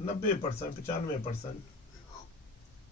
90% 95%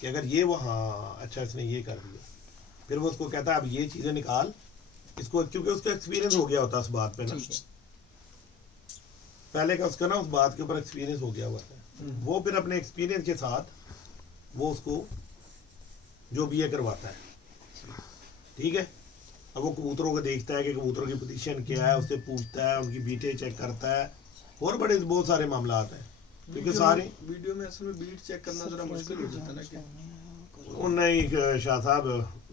کہ اگر یہ وہ ہاں اچھا اس نے یہ کر دیا, پھر وہ اس کو کہتا ہے اب یہ چیزیں نکال اس کو, کیونکہ اس کا ایکسپیرینس ہو گیا ہوتا ہے اس بات پہ نا, پہلے کا اس کا نا اس بات کے اوپر ایکسپیرینس ہو گیا ہوا ہے, وہ پھر اپنے ایکسپیرینس کے ساتھ وہ اس کو جو بھی ہے کرواتا ہے. ٹھیک ہے, اب وہ کبوتروں کو دیکھتا ہے کہ کبوتروں کی پوزیشن کیا ہے, اس سے پوچھتا ہے, ان کی بیٹیں چیک کرتا ہے, اور بڑے بہت سارے معاملات ہیں, کیونکہ سارے ویڈیو میں اصل میں بیٹ چیک کرنا ذرا مشکل ہو جاتا ہے نا کہ نہیں شاہ صاحب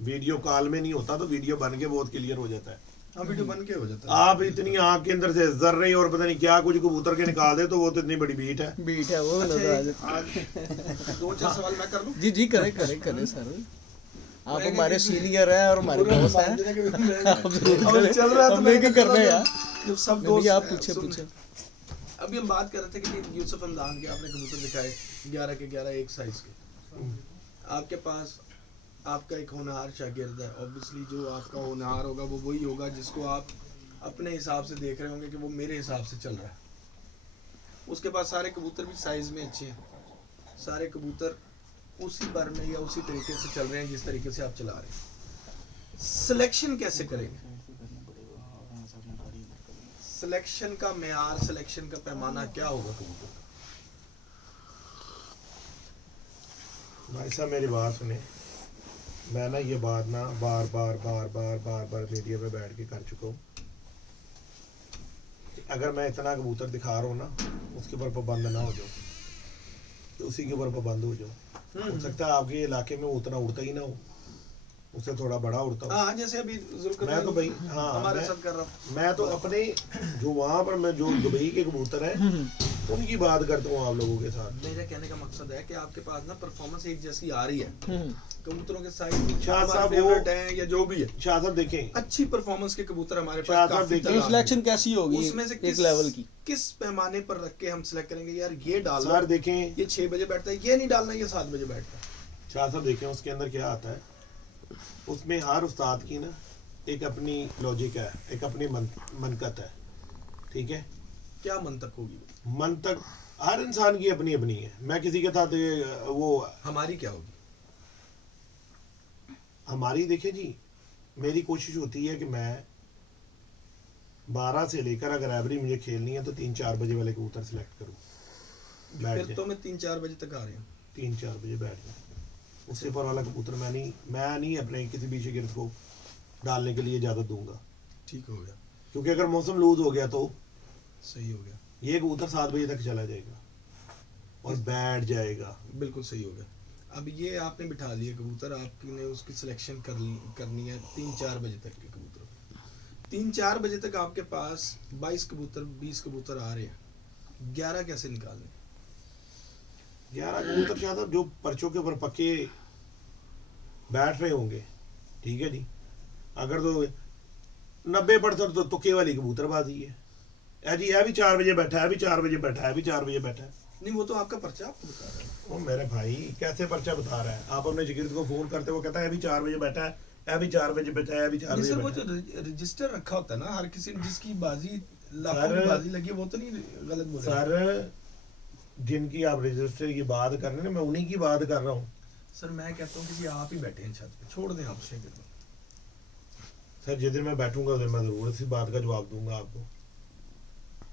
ویڈیو کال میں نہیں ہوتا تو ویڈیو بن کے بہت کلیئر ہو جاتا ہے. ہاں ویڈیو بن کے ہو جاتا ہے. آپ اتنی آنکھ کے اندر سے ذرے اور پتہ نہیں کیا کچھ کبوتر کے نکال دے تو وہ تو اتنی بڑی بیٹ ہے. بیٹ ہے وہ نظر آ جاتی آج 2-4 سوال میں کر لوں. جی جی کریں سر, آپ ہمارے سینئر ہیں اور ہمارے دوست ہیں, آپ ضرور چل رہا ہے تو ہمیں کیا کرنا ہے یار, جب سب نہیں دوست آپ پوچھیں. ابھی ہم بات کر رہے تھے کہ یوسف حمدان کے آپ نے کبوتر دکھائے 11 کے 11 ایک سائز کے. آپ کے پاس آپ کا ایک ہونہار شاگرد ہے, اوبویسلی جو آپ کا ہونہار ہوگا وہ وہی ہوگا جس کو آپ اپنے حساب سے دیکھ رہے ہوں گے کہ وہ میرے حساب سے چل رہا ہے. اس کے پاس سارے کبوتر بھی سائز میں اچھے ہیں, سارے کبوتر اسی بر میں یا اسی طریقے سے چل رہے ہیں جس طریقے سے آپ چلا رہے ہیں. سلیکشن کیسے کریں گے؟ سلیکشن کا معیار, سلیکشن کا پیمانہ کیا ہوگا کبوتر کا؟ بھائی صاحب میری بات سنیں, میں نا یہ بات نا بار بار میڈیا پہ بیٹھ کے کر چکا ہوں. اگر میں اتنا کبوتر دکھا رہا ہوں نا اس کے اوپر پابند نہ ہو جاؤ, تو اسی کے اوپر پابند ہو جاؤ. ہو سکتا ہے آپ کے علاقے میں اتنا اڑتا ہی نہ ہو, اس سے تھوڑا بڑا اڑتا ہو. ہاں جیسے ابھی میں تو بھائی ہاں ہمارے ساتھ کر رہا ہوں, میں تو اپنے جو وہاں پر میں جو دبئی کے کبوتر ہیں ان کی بات کرتا ہوں آپ لوگوں کے ساتھ. میرا کہنے کا مقصد ہے کہ آپ کے پاس نا پرفارمنس ایک جیسی آ رہی ہے, کبوتروں کے سائز شاہ صاحب فیورٹ ہیں یا جو بھی ہے, شاہ صاحب دیکھیں اچھی پرفارمنس کے کبوتر ہمارے شاہ پاس صاحب کافی دیکھیں تعداد سلیکشن کیسی ہوگی اس میں سے ایک لیول کی, کس پیمانے پر رکھ کے ہم سلیکٹ کریں گے یار یہ ڈالنا سر دیکھیں یہ 6 بجے بیٹھتا ہے, یہ نہیں ڈالنا یہ 7 بجے بیٹھتا ہے. شاہ صاحب دیکھیں اس کے اندر کیا آتا ہے, اس میں ہر استاد کی نا ایک اپنی لوجک ہے, ایک اپنی منطق ہے. ٹھیک ہے, کیا منطق ہوگی؟ منطق ہر انسان کی اپنی اپنی ہے. میں کسی کے ساتھ وہ ہماری کیا ہوگی؟ ہماری دیکھیں جی, میری کوشش ہوتی ہے کہ میں 12 سے لے کر اگر ایوری مجھے کھیلنی ہے تو 3-4 بجے والے کبوتر سلیکٹ کروں, بیٹھ پھر تو میں 3-4 بجے تک آ رہی ہوں. 3-4 بجے بیٹھ جاؤں. اس سے پر والا کبوتر میں نہیں اپنے کسی بھی شاگرد کو ڈالنے کے لیے اجازت دوں گا. ٹھیک ہو گیا, کیونکہ اگر موسم لوز ہو گیا تو صحیح ہو گیا, یہ کبوتر 7 بجے تک چلا جائے گا اور بیٹھ جائے گا. بالکل صحیح ہو گیا. اب یہ آپ نے بٹھا لیے کبوتر, آپ نے اس کی سلیکشن کرنی ہے 3-4 بجے تک کے کبوتر. 3-4 بجے تک آپ کے پاس 22 کبوتر 20 کبوتر آ رہے ہیں, 11 کیسے نکالیں؟ 11 کبوتر شاید جو پرچوں کے اوپر پکے بیٹھ رہے ہوں گے. ٹھیک ہے جی, اگر تو 90% تو تکے والی کبوتر بازی ہے جی, یہ بھی 4 بجے بیٹھا ہے, بھی 4 بجے بیٹھا ہے, بھی 4 بجے بیٹھا ہے. نہیں وہ تو آپ کا پرچہ آپ کو بتا رہا ہے. وہ میرے بھائی کیسے پرچہ بتا رہا ہے, آپ اپنے شاگرد کو فون کرتے وہ کہتا ہے ابھی 4 بجے بیٹھا ہے, ابھی 4 بجے بیٹھا ہے, ابھی 4 بجے سر وہ بیٹھا ہے. جو رجسٹر رکھا ہوتا ہے نا, ہر کسی جس کی بازی لاکھوں کی بازی لگی وہ تو نہیں غلط بول رہا. سر جن کی آپ رجسٹر کی بات کر رہے ہیں میں انہی کی بات کر رہا ہوں. سر میں کہتا ہوں کسی آپ ہی بیٹھے ہیں چھت پہ, چھوڑ دیں آپ شاگرد. سر جس دن میں بیٹھوں گا اس دن میں ضرور اسی بات کا جواب دوں گا آپ کو.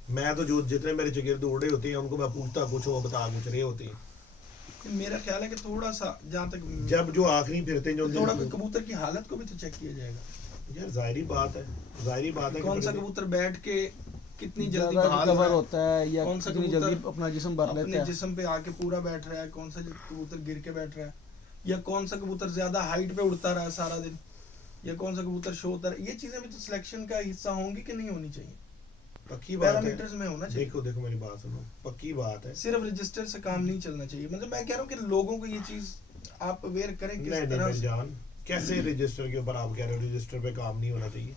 میں تو جو جتنے میرے شاگرد اڑے ہوتے ہیں ان کو میں پوچھتا کچھ وہ بتا کچھ رہے ہوتے ہیں. میرا خیال ہے کہ تھوڑا سا جہاں تک جب جو آخری پھرتے ہیں جو تھوڑا کبوتر کی حالت کو بھی تو چیک کیا جائے گا. یار ظاہری بات ہے کون سا کبوتر بیٹھ کے کتنی جلدی زیادہ بحال کور ہو ہوتا ہے یا کون سا کتنی کبوتر جلدی اپنا جسم بھر لیتا اپنے ہے, جسم پہ آ کے پورا بیٹھ رہا ہے, کون سا کبوتر گر کے بیٹھ رہا ہے, یا کون سا کبوتر زیادہ ہائٹ پہ اڑتا رہا ہے سارا دن, یا کون سا کبوتر شو ہوتا ہے. یہ چیزیں بھی تو سلیکشن کا حصہ ہوں گی کہ نہیں ہونی چاہیے؟ پکی بات ہے. پیرامیٹرز میں ہونا چاہیے. دیکھو میری بات سنو, پکی بات ہے. صرف رجسٹر سے کام نہیں چلنا چاہیے. مطلب میں کہہ رہا ہوں کہ لوگوں کو یہ چیز آپ اویئر کریں کس نہیں طرح بھائی جان, کیسے رجسٹر کے اوپر آپ کہہ رہے ہو رجسٹر پہ کام نہیں ہونا چاہیے؟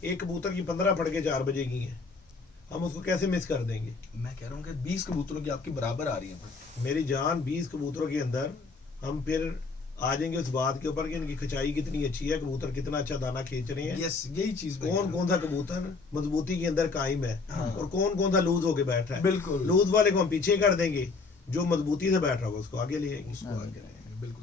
ایک کبوتر کی 15 پڑھ کے 4 بجے کی ہیں, ہم اس کو کیسے مس کر دیں گے؟ میں کہہ رہا ہوں کہ 20 کبوتروں کی آپ کی برابر آ رہی ہیں. میری جان 20 کبوتروں کے اندر ہم پھر آ جائیں گے اس بات کے اوپر کہ ان کی کھچائی کتنی اچھی ہے, کبوتر کتنا اچھا دانہ کھینچ رہے ہیں, یس یہی چیز کون سا کبوتر مضبوطی کے اندر قائم ہے اور کون سا لوز ہو کے بیٹھ رہا ہے. بالکل لوز والے کو ہم پیچھے کر دیں گے, جو مضبوطی سے بیٹھ رہا ہوگا اس کو آگے لے آئیں گے. اس کو آگے رہیں گے. بالکل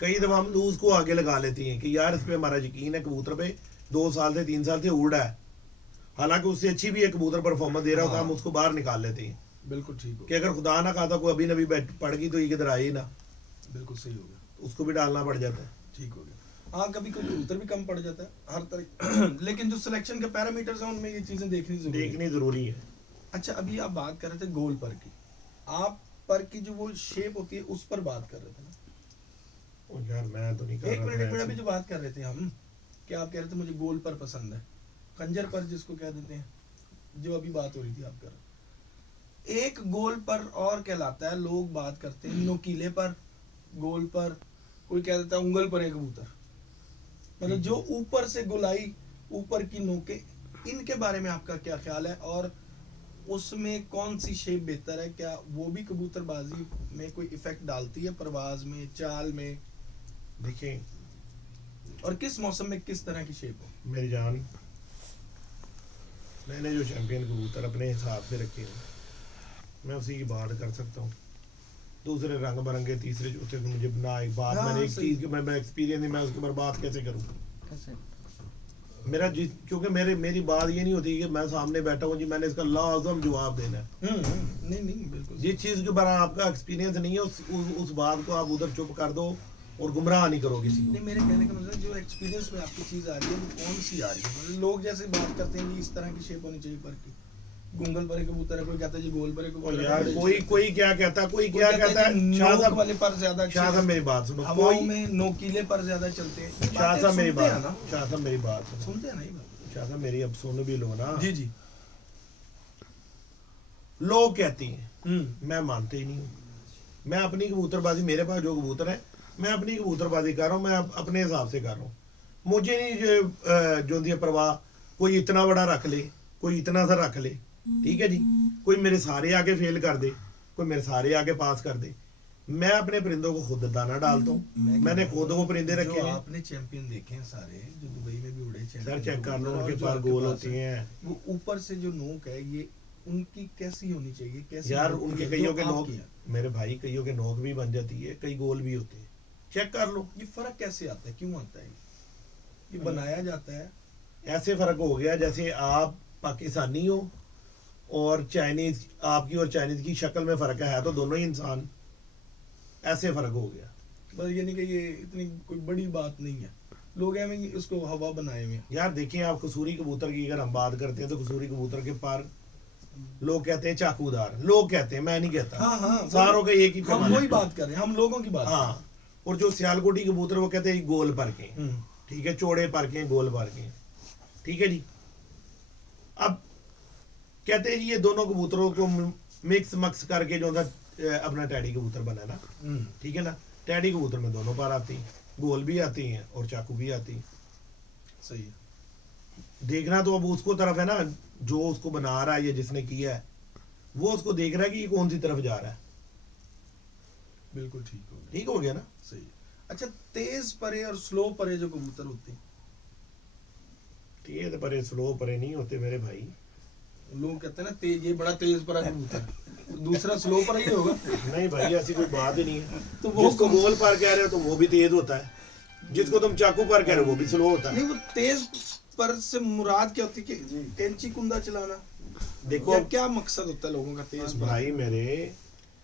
کئی دفعہ ہم لوز کو آگے لگا لیتے ہیں کہ یار اس پہ ہمارا یقین ہے کبوتر پہ 2 سال سے 3 سال سے اڑ رہا ہے, حالانکہ اس سے اچھی بھی ایک کبوتر پرفارمنس دے رہا ہوتا ہے, ہم اس کو باہر نکال لیتے ہیں بالکل ٹھیک ہو کہ اگر خدا نہ کہتا کوئی ابھی نبی پڑ گئی تو یہ کدھر آئے ہی نہ, بالکل صحیح ہو گیا, اس کو بھی ڈالنا پڑ جاتا ہے. ٹھیک ہو گیا. ہاں کبھی کوئی کبوتر بھی کم پڑ جاتا ہے ہر طرح لیکن جو سلیکشن کے پیرامیٹرز ہیں ان میں یہ چیزیں دیکھنی ضروری ہے. دیکھنی ضروری ہے. اچھا ابھی آپ بات کر رہے تھے گول پر کی, آپ پر کی جو وہ شیپ ہوتی ہے اس پر بات کر رہے تھے نا. او یار میں تو نہیں کر ایک منٹ رہا ابھی جو بات کر رہے تھے ہم, کہ آپ کہہ رہے تھے مجھے گول پر پسند ہے, خنجر پر جس کو کہہ دیتے ہیں, جو ابھی بات ہو رہی تھی آپ کر رہے. ایک گول پر اور کہلاتا ہے, لوگ بات کرتے ہیں نوکیلے پر, گول پر, کوئی کہہ دیتا ہے انگل پر ایک کبوتر, مطلب جو اوپر سے گولائی, اوپر کی نوکیں, ان کے بارے میں آپ کا کیا خیال ہے, اور اس میں کون سی شیپ بہتر ہے, کیا وہ بھی کبوتر بازی میں کوئی ایفیکٹ ڈالتی ہے, پرواز میں, چال میں, دیکھیں اور کس موسم میں کس طرح کی شیپ ہو؟ میری جان, میں نے جو چیمپئن کبوتر اپنے حساب سے رکھے ہیں میں اسی کی بات کر سکتا ہوں. دوسرے رنگ برنگے تیسرے چوتھے کو مجھے نہ ایک بات, میں نے ایک چیز میں ایکسپیرینس ہے, میں اس کے اوپر بات کیسے کروں. میرا کیونکہ میری بات یہ نہیں ہوتی کہ میں سامنے بیٹھا ہوں جی میں نے اس کا لازم جواب دینا ہے. نہیں بالکل, جس چیز کے اوپر آپ کا ایکسپیرینس نہیں ہے اس بات کو آپ ادھر چپ کر دو اور گمراہ نہیں کرو کسی کو. نہیں میرے کہنے کا مطلب جو ایکسپیرینس میں آپ کی چیز آ رہی ہے وہ کون سی آ رہی ہے, مطلب لوگ جیسے بات کرتے ہیں کہ اس طرح کی شیپ ہونی چاہیے پر کی, گونگل پر ایک کبوتر ہے, کوئی کہتا ہے جی گول پر ایک کبوتر ہے, یار کوئی کیا کہتا ہے, کوئی کیا کہتا ہے, نوک والے پر زیادہ, شاہ صاحب میری بات سنو, ہواؤں میں نوکیلے پر زیادہ چلتے ہیں. شاہ صاحب میری بات, شاہ صاحب میری بات سنو, سنتے ہیں نا یہ بات, شاہ صاحب میری اب سن بھی لو نا. جی جی, لوگ کہتے ہیں, میں مانتے ہی نہیں ہوں. میں اپنی کبوتر بازی, میرے پاس جو کبوتر ہے میں اپنی کبوتر بازی کر رہا ہوں, میں اپنے حساب سے کر رہا ہوں. مجھے نہیں جو دی پرواہ, کوئی اتنا بڑا رکھ لے, کوئی اتنا سا رکھ لے, ٹھیک ہے جی, کوئی میرے سارے آگے فیل کر دے, کوئی میرے سارے آگے پاس کر دے. میں اپنے پرندوں کو خود دانہ ڈالتا ہوں, میں نے خود وہ پرندے رکھے ہیں. آپ نے چیمپئن دیکھے ہیں سارے جو دبئی میں بھی اڑے, سر چیک کر لو, ان کے پاس گول ہوتے ہیں. وہ اوپر سے جو نوک ہے یہ ان کی کیسی ہونی چاہیے, کیسی یار ان کے کئیوں کے نوک, کیا میرے بھائی کئیوں کے نوک بھی بن جاتی ہے, کئی گول بھی ہوتے ہیں, چیک کر لو. یہ فرق کیسے آتا ہے, کیوں آتا ہے, یہ بنایا جاتا ہے؟ ایسے فرق ہو گیا جیسے آپ پاکستانی ہو اور چائنیز, آپ کی اور چائنیز کی شکل میں فرق ہے تو دونوں ہی انسان, ایسے فرق ہو گیا. بس یعنی کہ یہ اتنی کوئی بڑی بات نہیں ہے, لوگ ہیں اس کو ہوا بنائے ہوئے. یار دیکھیں آپ قصوری کبوتر کی اگر ہم بات کرتے ہیں تو قصوری کبوتر کے پر لوگ کہتے ہیں چاقو دار, لوگ کہتے ہیں, میں نہیں کہتا, ہاں ساروں کا ایک ہی ہم پیمانہ. وہی بات کر رہے ہیں, ہم لوگوں کی بات. ہاں, اور جو سیالکوٹی کبوتر وہ کہتے ہیں گول پر کے, ٹھیک ہے, چوڑے پر کے, گول پر کے, ٹھیک ہے جی. اب کہتے ہیں جی یہ دونوں کبوتروں کو مکس مکس کر کے جو اپنا ٹیڈی کبوتر بنا نا, ٹھیک ہے نا. ٹیڈی کبوتر میں دونوں پر آتی ہیں, گول بھی آتی ہیں اور چاقو بھی آتی ہیں. صحیح ہے. دیکھنا تو اب اس کو طرف ہے نا, جو اس کو بنا رہا ہے یا جس نے کیا ہے وہ اس کو دیکھ رہا ہے کہ یہ کون سی طرف جا رہا ہے. بالکل ٹھیک ہو گیا, ٹھیک ہو گیا نا. صحیح ہے. اچھا تیز پرے اور سلو پرے جو کبوتر ہوتے ہیں, تیز پرے سلو پرے نہیں ہوتے میرے بھائی. لوگ کہتے ہیں نا تیز, یہ بڑا تیز پرا کبوتر, دوسرا سلو پرا ہی ہوگا. نہیں بھائی ایسی کوئی بات ہی نہیں ہے. تو وہ جس کو گول پر کہہ رہے ہو تو وہ بھی تیز ہوتا ہے, جس کو تم چاقو پر کہہ رہے ہو وہ بھی سلو ہوتا ہے. نہیں, وہ تیز پر سے مراد کیا ہوتی ہے کہ کینچی کندا چلانا, دیکھو یا کیا مقصد ہوتا ہے لوگوں کا تیز پر؟ بھائی میرے,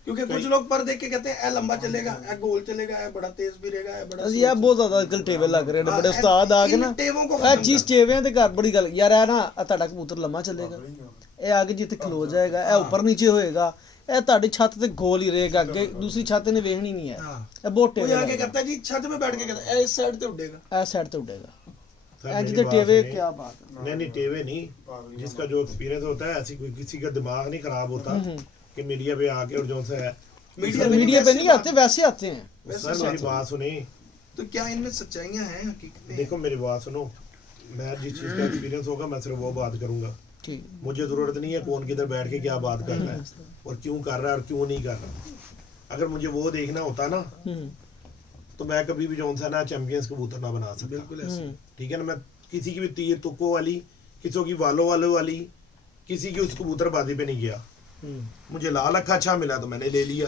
کیونکہ کچھ لوگ پر دیکھ کے کہتے ہیں اے لمبا چلے گا, اے گول چلے گا, اے بڑا تیز بھی رہے گا, اے بڑا یہ بہت زیادہ اجکل ٹیوے لگ رہے ہیں, بڑے استاد آ کے نا اے چیز ٹیوے تے گھر بڑی گل یار ہے نا, تہاڈا کبوتر لمبا چلے گا, اے آگے جتنے کھلو جائے گا, اے اوپر نیچے ہوئے گا, اے تہاڈی چھت تے گول ہی رہے گا, اگے دوسری چھت نے ویکھنی نہیں ہے. اے بہت کوئی ٹیوے آگے کہتا ہے جی چھت پہ بیٹھ کے کہتا ہے اے اس سائڈ تے اڑے گا, اے سائڈ تے اڑے گا. میری جتنے بات ٹیوے سنیں. کیا بات ہے. نہیں ٹیوے نہیں, جس کا جو ایکسپیرینس ہوتا ہے ایسی کوئی کسی کا دماغ نہیں خراب ہوتا کہ میڈیا پہ آ کے اور جو سے ہے میڈیا پہ نہیں آتے, ویسے آتے ہیں. سر میری بات سنیں, تو کیا ان میں سچائیاں ہیں, حقیقتیں؟ دیکھو میری بات سنو, میں جس چیز کا ایکسپیرینس ہوگا میں صرف وہ بات کروں گا. مجھے ضرورت نہیں ہے کون کدھر بیٹھ کے کیا بات کر رہا ہے اور کیوں کر رہا ہے اور کیوں نہیں کر رہا. اگر مجھے وہ دیکھنا ہوتا نا تو میں کبھی بھی جون سا نا چیمپئنز کبوتر نہ بنا سکتا. بالکل ایسے, ٹھیک ہے نا. میں کسی کی بھی تیر تکوں والی, کسی کی والوں والی, کسی کی اس کبوتر بازی پہ نہیں گیا. مجھے لال اکھا اچھا ملا تو میں نے لے لیا,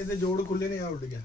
ਇਹਦੇ ਜੋੜ ਖੁੱਲੇ ਨੇ, ਆ ਉੱਡ ਗਿਆ।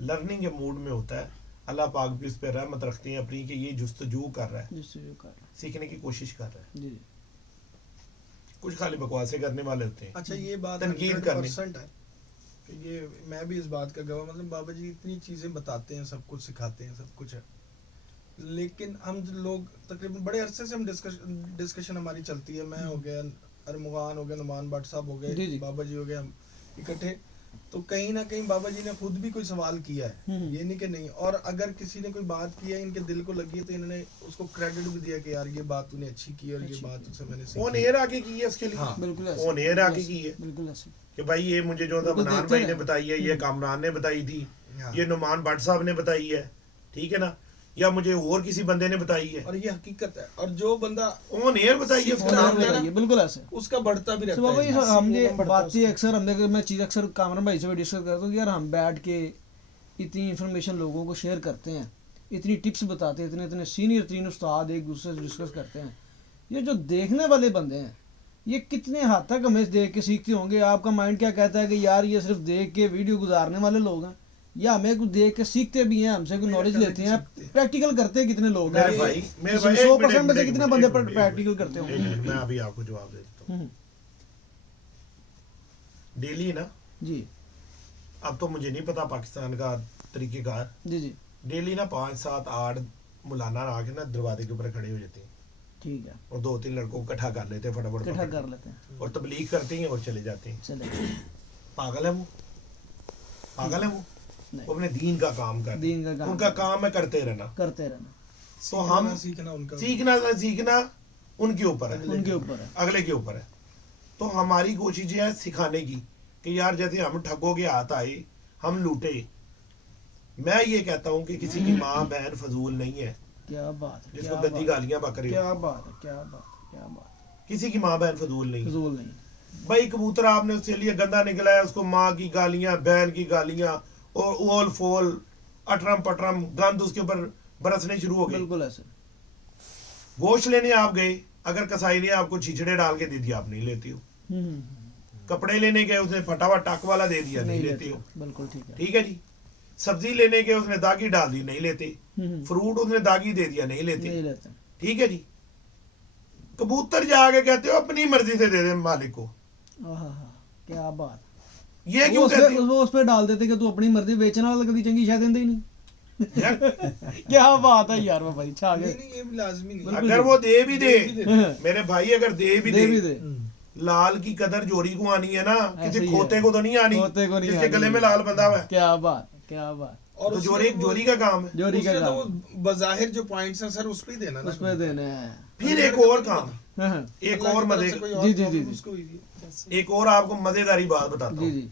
لرننگ کے موڈ میں ہوتا ہے، اللہ پاک بھی اس پہ رحمت رکھتے ہیں اپنی کہ یہ جستجو کر رہا ہے، جس سے جو کر رہا سیکھنے کی کوشش کر رہا ہے. ہے. جی جی کچھ خالی بکواسیں کرنے والے ہوتے ہیں. اچھا یہ بات تنقید کرنی. 100% ہے کہ یہ میں بھی اس بات کا گواہ، مطلب بابا جی اتنی چیزیں بتاتے ہیں، سب کچھ سکھاتے ہیں، سب کچھ ہے، لیکن ہم جو لوگ تقریباً بڑے عرصے سے ہم ڈسکشن ہماری چلتی ہے، میں ہو گیا، ارمغان ہو گیا، نعمان بٹ صاحب ہو جی گئے، جی. بابا جی ہو گئے، ہم اکٹھے، تو کہیں نہ کہیں بابا جی نے خود بھی کوئی سوال کیا ہے، یہ نہیں کہ نہیں، اور اگر کسی نے کوئی بات کی ہے ان کے دل کو لگی ہے تو انہوں نے اس کو کریڈٹ بھی دیا کہ یار یہ بات تو نے اچھی کی اور یہ بات اسے میں نے اون سیکھی. ایئر آگے کی ہے اس کے لیے، ہاں. بالکل ایسے. اون ایئر آگے کی ہے بالکل ایسے. کہ بھائی یہ مجھے جو تھا بالکل منان دیکھتے بھائی نے ہیں. بتائی ہے، یہ کامران نے بتائی تھی، ہاں. یہ نعمان بٹ صاحب نے بتائی ہے، ٹھیک ہے نا، یا مجھے اور کسی بندے نے بتائی ہے، اور یہ حقیقت ہے، اور جو بندہ اون ایئر بتائی ہے اس کا اور نام اور لینا. بتائیے، بالکل ایسے. اس کا بڑھتا بھی رہتا بابا ہے. جی ہم یہ باتیں اکثر ہم نے میں چیز اکثر کامران بھائی سے بھی ڈسکس کرتا ہوں کہ یار ہم بیٹھ کے اتنی انفارمیشن لوگوں کو شیئر کرتے ہیں، اتنی ٹپس بتاتے ہیں، اتنے سینئر ترین استاد ایک دوسرے سے ڈسکس کرتے ہیں، یہ جو دیکھنے والے بندے ہیں یہ کتنے حد تک ہمیں دیکھ کے سیکھتے ہوں گے؟ آپ کا مائنڈ کیا کہتا ہے کہ یار یہ صرف دیکھ کے ویڈیو گزارنے والے لوگ ہیں، یا ہمیں کچھ دیکھ کے سیکھتے بھی ہیں، ہم سے کوئی نالج لیتے ہیں؟ پریکٹیکل کرتے کتنے لوگ ہیں؟ میرے بھائی 100% میں سے کتنے بندے پریکٹیکل کرتے ہوں گے؟ میں ابھی آپ کو جواب دے دیتا ہوں. ڈیلی نا، جی اب تو مجھے نہیں پتا پاکستان کا طریقہ کار، جی جی. ڈیلی نا 5 7 8 مولانا آ کے نا دروازے کے اوپر کھڑے ہو جاتے ہیں ٹھیک ہے، اور 2 3 لڑکوں کو اکٹھا کر لیتے ہیں فٹافٹ اکٹھا کر لیتے ہیں. اور تبلیغ کرتے ہیں اور چلے جاتے ہیں. چلے پاگل ہے وہ، پاگل ہے وہ نہیں، اپنے دین کا کام کر دین کا کام ان کا کام ہے کرتے رہنا. کرتے رہنا تو ہم سیکھنا ان کا سیکھنا ان کے اوپر ہے، ان کے اوپر ہے. اگلے کے اوپر ہے. تو ہماری کوشش ہے سکھانے کی کہ یار جیسے ہم ٹھگوں کے ہاتھ آئے، ہم لوٹے. میں یہ کہتا ہوں کہ کسی کی ماں بہن فضول نہیں ہے کیا بات ہے، جس کیا کو گندی بات، گالیاں بک رہی کیا ہو. بات ہے، کیا بات ہے، کیا بات. کسی کی ماں بہن فضول نہیں ہے. فضول نہیں. بھائی کبوتر آپ نے اس کے لیے گندا نکلا ہے، اس کو ماں کی گالیاں، بہن کی گالیاں اور اول فول اٹرم پٹرم گند اس کے اوپر برسنے شروع ہو گئے. بالکل ایسے. گوشت لینے آپ گئے، اگر کسائی نے آپ کو چھچڑے ڈال کے دے دیا آپ نہیں لیتے ہو. کپڑے لینے گئے اس نے پھٹا ہوا ٹک والا دے دیا نہیں لیتے ہو. بالکل ٹھیک ہے. ٹھیک ہے جی. سبزی لینے گئے اس نے داغی ڈال دی نہیں لیتے. فروٹ اس نے داغی دے دیا نہیں لیتے. نہیں لیتے. ٹھیک ہے جی. کبوتر جا کے کہتے ہو اپنی مرضی سے دے دے مالک کو. کیا بات. یہ کیوں کہتے ہو؟ وہ اس پہ ڈال دیتے کہ تو اپنی مرضی، بیچنے والا کبھی چنگی شاید دے ہی نہیں. کیا بات ہے یار بھائی، چھا گئے. یہ بھی لازمی نہیں. اگر وہ دے بھی دے میرے بھائی، اگر دے بھی دے، دے. لال کی قدر جوڑی کو آنی ہے نا، ایسے کسی ہی ہے. کھوتے کو تو نہیں آنی کھوتے کو نہیں جس کے آنی. گلے میں لال بندھا ہوا ہے. کیا بات، کیا بات. اور تو اس جوڑی کا کام ہے. جوڑی کا تو کام وہ بظاہر جو پوائنٹس ہیں سر اس پہ ہی دینا نا. اس پہ دینا ہے. پھر ایک اور کام، ایک اور مزے، جی جی جی ایک اور آپ کو مزیداری بات بتاتا جی ہوں. جی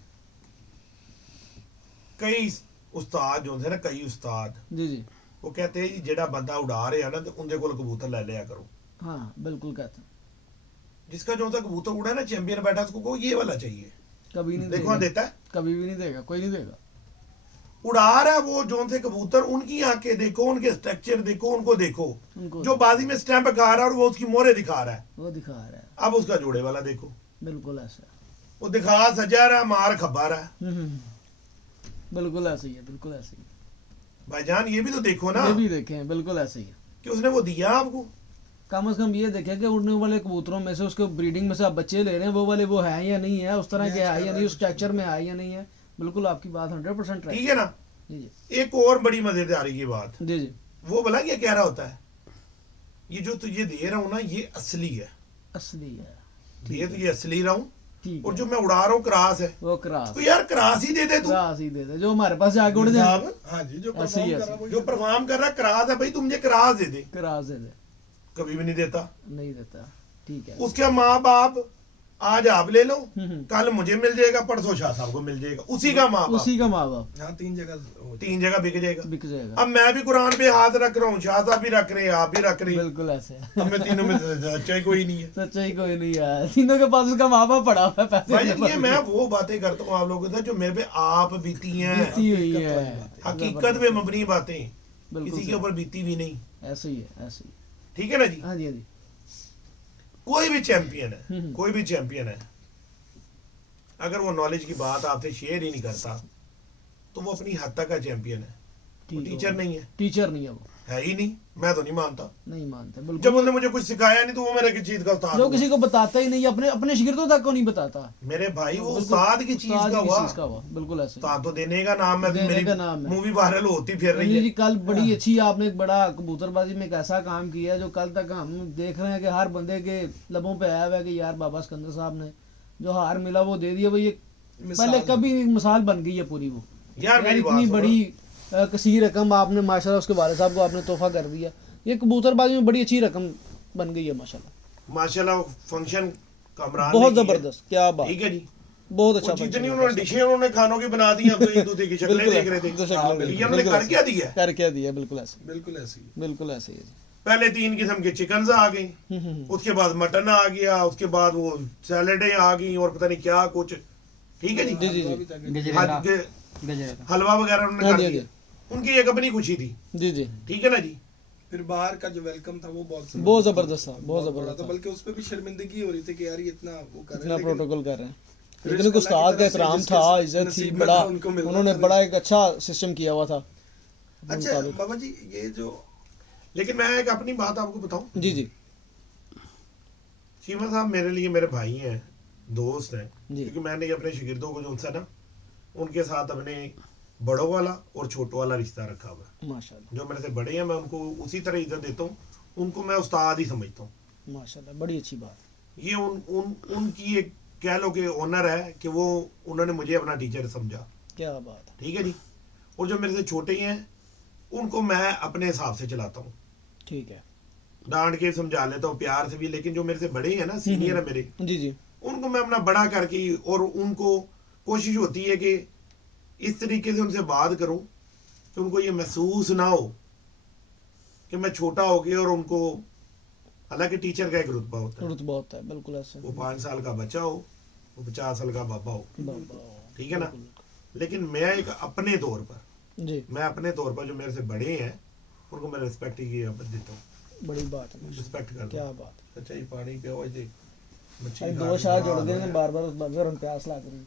کئی استاد جو ہوتے ہیں نا، کئی استاد جی جی. وہ کہتے ہیں جی جڑا بندہ اڑا رہا نا تو اندے کول کبوتر لے لیا کرو. ہاں بالکل کہتے ہیں. جس کا جو کبوتر اڑا ہے نا، چیمپئن بیٹھا، اس کو یہ والا چاہیے. کبھی نہیں دیکھو دیتا ہے، کبھی بھی نہیں دے گا، کوئی نہیں دے گا. اڑا رہا ہے وہ جو سے کبوتر، ان کی آنکھیں دیکھو، ان کے سٹرکچر دیکھو، ان کو دیکھو. ان کو جو بازی میں سٹیمپ کھا رہا ہے اور وہ اس کی مورے دکھا رہا ہے. وہ دکھا رہا ہے. اب اس کا جوڑے والا دیکھو، بالکل ایسا. وہ دکھا سجا رہا ہے، مار کھبا رہا ہے. بالکل ایسے ہی ہے، بالکل ایسے ہی. بھائی جان یہ بھی تو دیکھو نا یہ بھی دیکھیں، بالکل ایسے ہی ہے. کہ اس نے وہ دیا آپ کو. کم از کم یہ دیکھیں کہ اڑنے والے کبوتروں میں سے اس کو بریڈنگ میں سے آپ بچے لے رہے ہیں، وہ والے وہ ہیں یا نہیں ہے، اس طرح کے ہے یا نہیں، اس اسٹرکچر میں ہے یا نہیں ہے. بالکل آپ کی بات 100% ٹھیک ہے نا. جی جی ایک اور بڑی مزیداری کی بات، جی جی. وہ بلا یہ کہہ رہا ہوتا ہے یہ جو تجھے دے رہا ہوں نا یہ اصلی ہے، اصلی ہے. دے تو یہ اصلی رہا ہوں، ٹھیک اور ہے. جو میں اڑا رہا ہوں کراس ہے. وہ کراس، تو یار کراس ہی دے دے تو. کراس ہی دے دے جو ہمارے پاس جا کے اڑ جائے. ہاں جی جو ایسے ہی پرفارم ایسے. کر رہا ہے جو پرفارم کر رہا ہے کراس ہے، بھائی تم مجھے کراس دے دے. کراس دے دے. کبھی بھی نہیں دیتا. نہیں دیتا. ٹھیک ہے. اس کے ماں باپ آج آپ لے لو، کل مجھے مل جائے گا، پرسوں شاہ صاحب کو مل جائے گا، اسی کا ماں باپ، اسی کا ماں باپ ہاں 3 جگہ 3 جگہ بک جائے گا. بک جائے گا. اب میں بھی قرآن پہ ہاتھ رکھ رہا ہوں، شاہ صاحب بھی رکھ رہے ہیں، آپ بھی رکھ رہے ہیں. بالکل ایسے. اب میں تینوں میں سچائی کوئی نہیں ہے. سچائی کوئی نہیں ہے، تینوں کے پاس اس کا ماں باپ پڑا ہوا ہے پیسے. بھائی یہ میں وہ باتیں کرتا ہوں آپ لوگوں کے ساتھ جو میرے پہ آپ بیتی ہیں، بیتی ہوئی ہے. حقیقت پہ مبنی باتیں، بالکل کسی کے اوپر بیتی بھی نہیں. ایسے ہی ہے، ایسے ہی. ٹھیک ہے نا جی. ہاں جی ہاں جی. کوئی بھی چیمپئن ہے، کوئی بھی چیمپئن ہے، اگر وہ نالج کی بات آپ سے شیئر ہی نہیں کرتا تو وہ اپنی حد تک کا چیمپئن ہے, وہ ٹیچر نہیں ہے, ٹیچر نہیں ہے وہ, ہے ہی نہیں, میں تو نہیں مانتا. نہیں مانتے بالکل. جب انہوں نے مجھے کچھ سکھایا نہیں تو وہ میرے کس چیز کا استاد جو ہوا؟ کسی کو بتاتا ہی نہیں, اپنے شاگردوں تک کو نہیں بتاتا میرے بھائی وہ بالکل، استاد کی چیز استاد کا کی ہوا. چیز کا ہوا, بالکل ایسے. استاد تو دینے کا نام ہے, ابھی دینے میری کا نام ہے. مووی وائرل ہوتی پھر رہی جی ہے. جی, کل بڑی اچھی آپ نے ایک بڑا کبوتر بازی میں ایک ایسا کام کیا ہے جو کل تک ہم دیکھ رہے ہیں کہ ہر بندے کے لبوں پہ آیا ہوا ہے کہ یار بابا سکندر صاحب نے جو ہار ملا وہ دے دیا. وہ یہ پہلے کبھی مثال بن گئی ہے پوری. وہ یار میری بات اتنی سنو. بڑی کثیر رقم آپ نے ماشاءاللہ اس کے والد صاحب کو آپ نے تحفہ کر دیا. یہ کبوتر بازی میں بڑی اچھی رقم بن گئی ہے ماشاءاللہ. ماشاءاللہ فنکشن کامران بہت نے کی ہے. زبردست, کیا بات, ٹھیک ہے جی. بہت اچھا. وہ جتنی انہوں نے ڈشیں انہوں نے کھانوں کی بنا دی, ہم تو ایک دوسرے کی شکلیں دیکھ رہے تھے. یہ انہوں نے کر کیا دیا ہے؟ کر کیا دیا, بالکل ایسے, بالکل ایسے ہی. بالکل ایسے ہی. پہلے 3 قسم کے چکنز آ گئے, اس کے بعد مٹن آ گیا, اس کے بعد وہ سیلڈیں آ گئیں اور پتہ نہیں کیا کچھ. ٹھیک ہے جی. جی جی جی, حلوہ وغیرہ انہوں نے کر دیا. ان کی ایک اپنی خوشی تھی. جی جی, ٹھیک ہے نا جی. پھر باہر کا جو ویلکم تھا وہ بہت زبردست تھا, بہت بڑا زبردست تھا, تھا. بلکہ اس پہ بھی شرمندگی ہو رہی تھی کہ یار یہ اتنا وہ کر رہے اتنا ہیں, پروٹوکول کر رہے ہیں, رزق لیکن ایک استاد اللہ کا کی طرف سے احترام جس کے تھا, عزت تھی, نصیب میں بڑا تھا ان کو ملنا انہوں نے تھا. بڑا ایک اچھا سسٹم کیا ہوا تھا. اچھا بابا جی, یہ جو لیکن میں ایک اپنی بات آپ کو بتاؤں. جی جی چیمہ صاحب میرے لیے میرے بھائی ہیں, دوست ہیں, جی, کیونکہ میں نے اپنے شاگردوں کو جو ان سے نا ان کے ساتھ اپنے بڑوں والا اور چھوٹوں والا رشتہ رکھا ہوا ہے. ماشاءاللہ جو میرے سے بڑے ہیں میں ان کو اسی طرح عزت دیتا ہوں, ان کو میں استاد ہی سمجھتا ہوں. ماشاءاللہ, بڑی اچھی بات. یہ ان کی ایک کہہ لو کہ آنر ہے کہ وہ انہوں نے مجھے اپنا ٹیچر سمجھا. کیا بات ہے. ٹھیک ہے جی. اور جو میرے سے چھوٹے ہیں ان کو میں اپنے حساب سے چلاتا ہوں, ٹھیک ہے, ڈانٹ کے سمجھا لیتا ہوں پیار سے بھی. لیکن جو میرے سے بڑے ہیں نا, سینئر ہیں میرے, جی جی, ان کو میں اپنا بڑا کر کے, اور ان کو کوشش ہوتی ہے کہ اس طریقے سے ان سے بات کروں کہ ان کو یہ محسوس نہ ہو کہ میں چھوٹا ہو گیا. اور ان کو حالانکہ ٹیچر کا ایک رتبہ ہوتا ہے, رتبہ ہوتا ہے, بالکل ایسے. وہ 5 سال کا بچہ ہو, وہ 50 سال کا بابا ہو. ٹھیک ہے نا. لیکن میں ایک اپنے طور پر, جی, میں اپنے طور پر جو میرے سے بڑے ہیں ان کو میں رسپیکٹ ہی دیتا ہوں, بڑی بات ہے, رسپیکٹ کرتا کیا ہوں. بات. اچھا یہ پانی پہ ہوئے تھے مچھلی دو شاہ جڑ گئے ہیں بار بار, اس بات میں پیاس لگ رہی.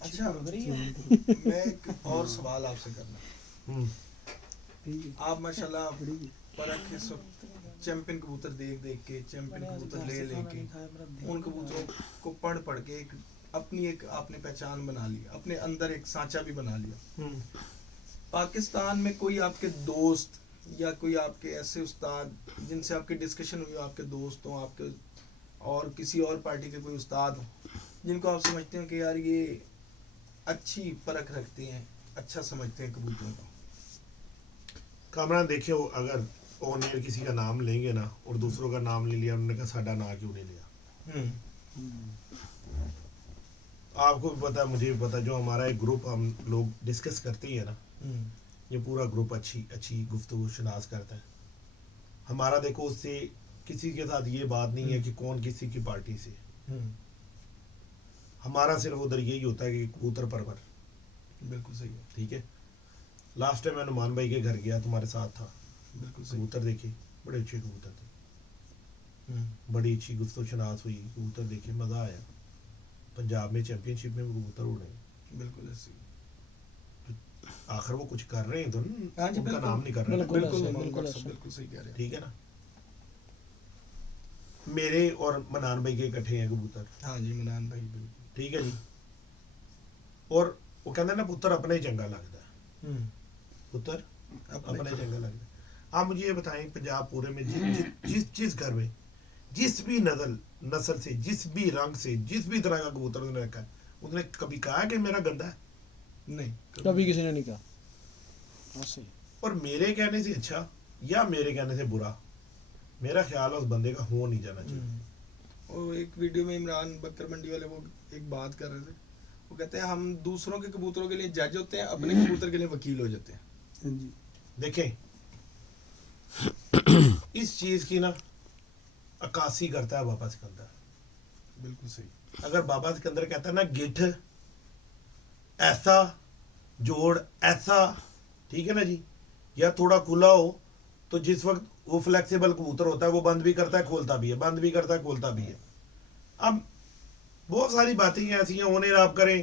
اچھا میں ایک اور سوال آپ سے کرنا. آپ ماشاءاللہ پرکھ اس وقت چیمپئن کبوتر دیکھ کے, چیمپئن کبوتر لے کے, ان کبوتروں کو پڑھ کے ایک اپنی ایک آپ نے پہچان بنا لی, اپنے اندر ایک سانچہ بھی بنا لیا. پاکستان میں کوئی آپ کے دوست یا کوئی آپ کے ایسے استاد جن سے آپ کی ڈسکشن ہوئی, آپ کے دوست ہوں, آپ کے اور کسی اور پارٹی کے کوئی استاد ہوں جن کو آپ سمجھتے ہیں کہ یار یہ اچھی پرکھ رکھتے ہیں, اچھا سمجھتے ہیں کبوتروں کو؟ کامران دیکھو, اگر آن ایئر کسی کا نام لیں گے نا اور دوسروں کا نام لے لیا, انہوں نے کہا ساڈا نام کیوں نہیں لیا. آپ کو بھی پتا, مجھے بھی پتا, جو ہمارا ایک گروپ ہم لوگ ڈسکس کرتے ہی ہیں نا, یہ پورا گروپ اچھی گفتگو شناس کرتا ہے. ہمارا دیکھو اس سے کسی کے ساتھ یہ بات نہیں ہے کہ کون کسی کی پارٹی سے. ہمارا صرف ادھر یہی ہوتا ہے کہ کبوتر پرور. بالکل صحیح ہے. ٹھیک ہے. لاسٹ ٹائم میں نعمان بھائی کے گھر گیا, تمہارے ساتھ تھا. بالکل صحیح. کبوتر دیکھے, بڑے اچھے کبوتر تھے, بڑی اچھی گفتگو شناس ہوئی, کبوتر دیکھے, مزہ آیا. پنجاب میں چیمپئن شپ میں کبوتر اڑے. بالکل ایسے آخر وہ کچھ کر رہے ہیں تو ان کا نام نہیں کر رہے. بالکل صحیح کہہ رہے ہیں. ٹھیک ہے نا. میرے اور منان بھائی کے اکٹھے ہیں کبوتر. ہاں جی, منان بھائی بالکل ٹھیک ہے جی. اور وہ کہتے ہیں نا پتر اپنے ہی چنگا لگتا ہے, پتر اپنے چنگا لگتا ہے. آپ مجھے یہ بتائیں, پنجاب پورے میں جس گھر میں جس بھی نسل سے, جس بھی رنگ سے, جس بھی طرح کا کبوتر انہوں نے رکھا ہے, اس نے کبھی کہا کہ میرا گندا ہے؟ نہیں, کبھی کسی نے نہیں کہا. اور میرے کہنے سے اچھا یا میرے کہنے سے برا, میرا خیال ہے اس بندے کا ہو نہیں جانا چاہیے. اور ایک ویڈیو میں عمران بکر منڈی والے وہ ایک بات کر رہے تھے, وہ کہتے ہیں ہم دوسروں کے کبوتروں کے لیے جج ہوتے ہیں, اپنے کبوتر کے لیے وکیل ہو جاتے ہیں. دیکھیں اس چیز کی نا عکاسی کرتا ہے بابا سکندر. بالکل صحیح. اگر بابا سکندر کہتا ہے نا گٹھ ایسا, جوڑ ایسا, ٹھیک ہے نا جی, یا تھوڑا کھلا ہو, تو جس وقت وہ فلیکسیبل کبوتر ہوتا ہے وہ بند بھی کرتا ہے کھولتا بھی ہے, بند بھی کرتا ہے کھولتا بھی ہے. اب بہت ساری باتیں ایسی ہیں, ہونے آپ کریں